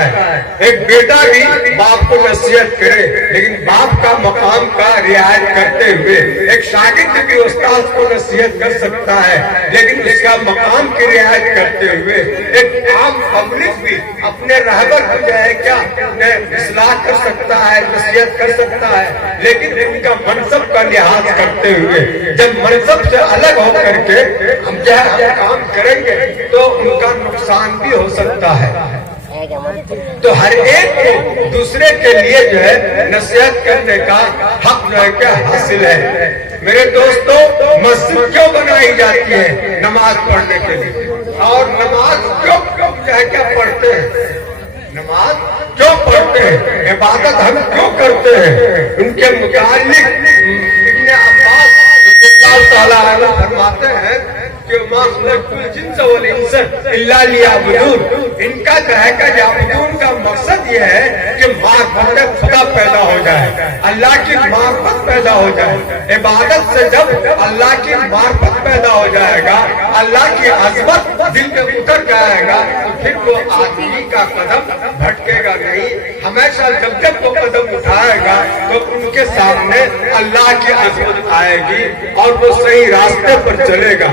है। एक बेटा भी बाप को नसीहत करे, लेकिन बाप का मकाम का रियायत करते हुए एक शागिर्द भी उस्ताद को नसीहत कर सकता है, लेकिन उसका मकाम की रियायत करते हुए एक आम पब्लिक भी अपने रहबर को जो है क्या इस्लाह कर सकता है, नसीहत कर सकता है, लेकिन उनका मनसब का लिहाज करते हुए जब मनसब से अलग हो करके हम जो है काम करेंगे तो उनका नुकसान भी हो सकता है। तो हर एक को दूसरे के लिए जो है नसीहत करने का हक जो है क्या हासिल है। मेरे दोस्तों, मस्जिद क्यों बनाई जाती है? नमाज पढ़ने के लिए। और नमाज क्यों जो है क्या पढ़ते हैं? नमाज क्यों पढ़ते हैं? इबादत हम क्यों करते हैं? उनके मुतालिक इब्न अब्बास फरमाते हैं कि इनका जो है का याबुदून का मकसद ये है कि मार्फत खुदा पैदा हो जाए, अल्लाह की मार्फत पैदा हो जाए। इबादत से जब अल्लाह की मार्फत पैदा हो जाएगा, अल्लाह की अजमत दिल में उतर जाएगा, तो फिर वो आदमी का कदम भटकेगा नहीं। हमेशा जब जब वो कदम उठाएगा तो उनके सामने अल्लाह की अजमत आएगी और वो सही रास्ते पर चलेगा।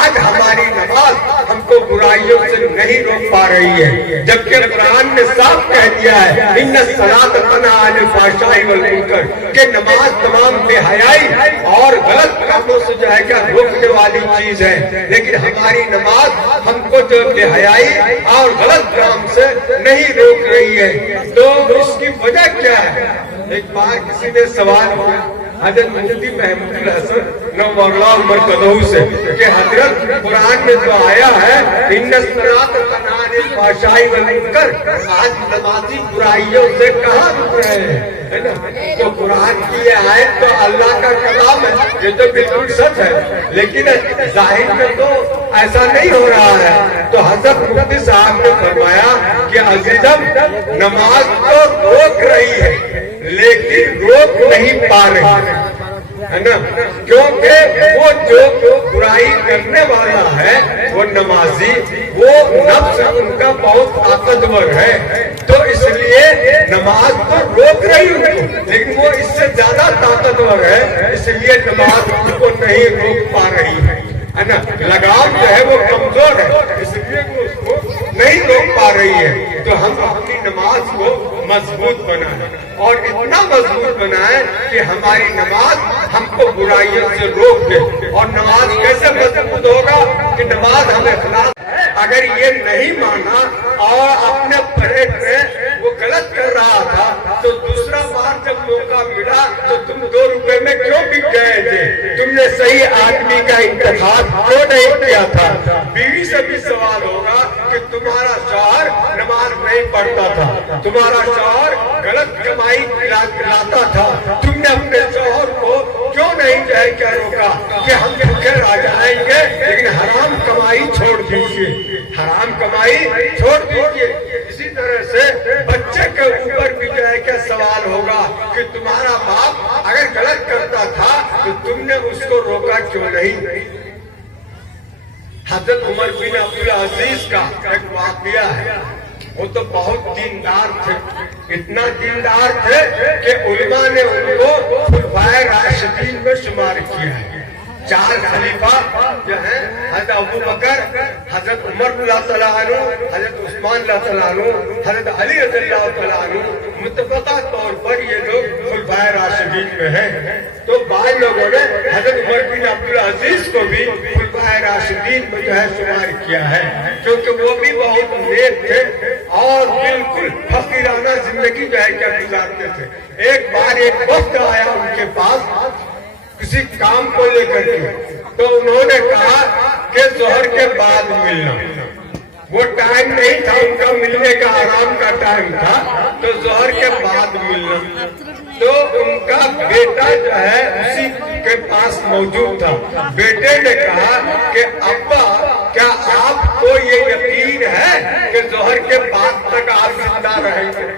आज हमारी नमाज हमको बुराइयों से नहीं रोक पा रही है, जबकि कुरान ने साफ कह दिया है इन्ना सलात तन्हा अनिल फ़ाहिशाइ वल मुनकर, कि नमाज तमाम बेहयाई और गलत कामों से जो है क्या रोकने वाली चीज है। लेकिन हमारी नमाज हमको जो बेहयाई और गलत काम से नहीं रोक रही है। तो इसकी वजह क्या है? एक बार किसी ने सवाल किया हजरत मुफ्ती महमूद हसन नौवरला मरकज़हू से कि हजरत कुरान में तो आया है इन्ना सलात तन्हा अनिल फ़ाहिशाइ वल मुनकर, आज नमाजी बुराइयों से कहाँ रुक रहे हैं, है ना? तो कुरान की ये आयत तो अल्लाह का कलाम है, ये तो बिल्कुल सच है, लेकिन जाहिर में तो ऐसा नहीं हो रहा है। तो हजरत मुफ्ती साहब ने फरमाया कि अजीजम, नमाज तो रोक रही है लेकिन रोक नहीं पा रही है ना, क्योंकि वो जो बुराई करने वाला है वो नमाजी, वो नफ्स उनका बहुत ताकतवर है। तो इसलिए नमाज तो रोक रही उनको, लेकिन वो इससे ज्यादा ताकतवर है, इसलिए नमाज उनको नहीं रोक पा रही है ना। लगाम जो है वो कमजोर है, इसलिए वो उसको नहीं रोक पा रही है। तो हम अपनी नमाज को मजबूत बनाएं और इतना मजबूत बनाएं कि हमारी नमाज हमको बुराइयों से रोक दे। और नमाज कैसे मजबूत होगा कि नमाज हमें खिलाफ अगर ये नहीं माना और अपने परेड में वो गलत कर रहा था, तो दूसरा बार जब मौका मिला तो तुम 2 रुपए में क्यों बिक गए थे? तुमने सही आदमी का इंतखाब क्यों नहीं किया था? बीवी से भी सवाल होगा कि तुम्हारा शौहर नमाज नहीं पढ़ता था, तुम्हारा शौहर गलत कमाई लाता था, तुमने अपने शौहर को क्यों नहीं जाए क्या रोका कि हम भूखे रह जाएंगे, लेकिन हराम कमाई छोड़ दीजिए, हराम कमाई छोड़ दीजिए। इसी तरह से बच्चे के ऊपर भी जो है क्या सवाल होगा कि तुम्हारा बाप अगर गलत करता था तो तुमने उसको रोका क्यों नहीं? हजरत उमर बिन अब्दुल अजीज का एक वाकया है। वो तो बहुत दीनदार थे, इतना दीनदार थे कि उलमा ने उनको खुलफाए राशिदीन में शुमार किया है। 4 खलीफा जो है हजरत अबू बकर, हजरत उमर रज़ियल्लाहु तआला अन्हु, हजरत उस्मान रज़ियल्लाहु तआला अन्हु, हजरत अली रज़ियल्लाहु तआला अन्हु, मुत्तफ़क़ा तौर पर ये लोग खुलफाए राशिदीन में हैं। तो बाद लोगों ने हजरत उमर बिन अब्दुल अजीज को भी खुलफाए राशिदीन में जो है शुमार किया है, क्योंकि वो भी बहुत नेक थे और बिल्कुल फकीराना जिंदगी जो है क्या गुजारते थे। एक बार एक वक्त आया उनके पास किसी काम को लेकर के, तो उन्होंने कहा कि जोहर के बाद मिलना। वो टाइम नहीं था उनका मिलने का, आराम का टाइम था, तो जोहर के बाद मिलना। तो उनका बेटा जो है उसी के पास मौजूद था। बेटे ने कहा कि अब्बा, क्या आपको ये यकीन है कि जोहर के बाद तक आप जिंदा रहेंगे?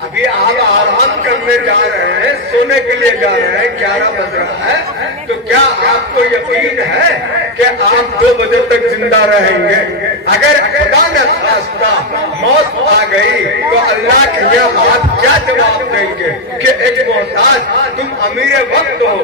अभी आप आराम करने जा रहे हैं, सोने के लिए जा रहे हैं, 11 बज रहा है, तो क्या आपको यकीन है कि आप 2 बजे तक जिंदा रहेंगे? अगर खुदा न खास्ता मौत आ गई तो अल्लाह के यहाँ आप क्या जवाब देंगे कि एक मोहताज, तुम अमीर वक्त हो,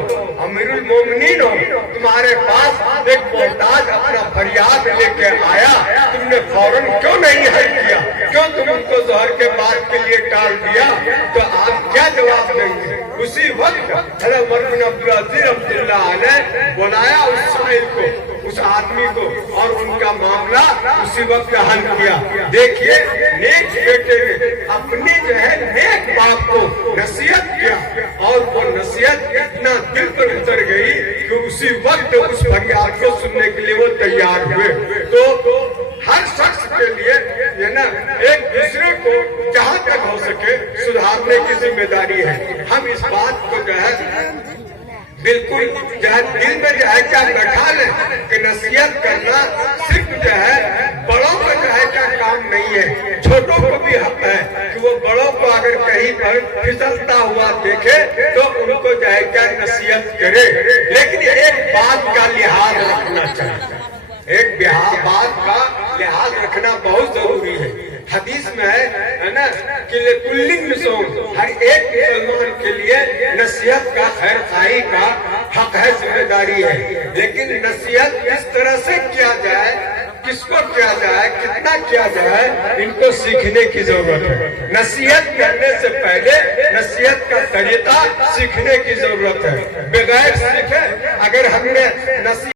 अमीरुल मोमिनीन हो, तुम्हारे पास एक मोहताज अपना फरियाद लेके आया, तुमने फौरन क्यों नहीं हल किया, क्यों तुम उनको ज़ोहर के बाद के लिए टाल दिया? तो आप क्या जवाब देंगे? उसी वक्त हज़रत उमर बिन अब्दुल अज़ीज़ रहमतुल्लाह अलैह बुलाया उस साहिल को, उस आदमी को, और उनका मामला उसी वक्त हल किया। देखिए, नेक बेटे ने अपने जो है नेक बाप को नसीहत किया, और वो नसीहत इतना दिल पर उतर गई कि उसी वक्त उस फरियाद को सुनने के लिए वो तैयार हुए। तो हर शख्स के लिए ये ना एक दूसरे को जहाँ तक हो सके सुधारने की जिम्मेदारी है। हम इस बात को जो है बिल्कुल जो है दिल में जो है क्या बैठा लें कि नसीहत करना सिर्फ जो है बड़ों का जो है क्या काम नहीं है, छोटों को भी हक है कि वो बड़ों को अगर कहीं पर फिसलता हुआ देखे तो उनको जो है क्या नसीहत करे। लेकिन एक बात का लिहाज रखना चाहिए, एक बात का लिहाज रखना बहुत जरूरी है। हदीस में है ना कि कुल्लिन मिसोम, हर एक मुसलमान के लिए नसीहत का, खैर खाई का हक है, जिम्मेदारी है। लेकिन नसीहत किस तरह से किया जाए, किसको किया जाए, कितना किया जाए, इनको सीखने की जरूरत है। नसीहत करने से पहले नसीहत का तरीका सीखने की जरूरत है। बगैर सीखे अगर हमने नसीहत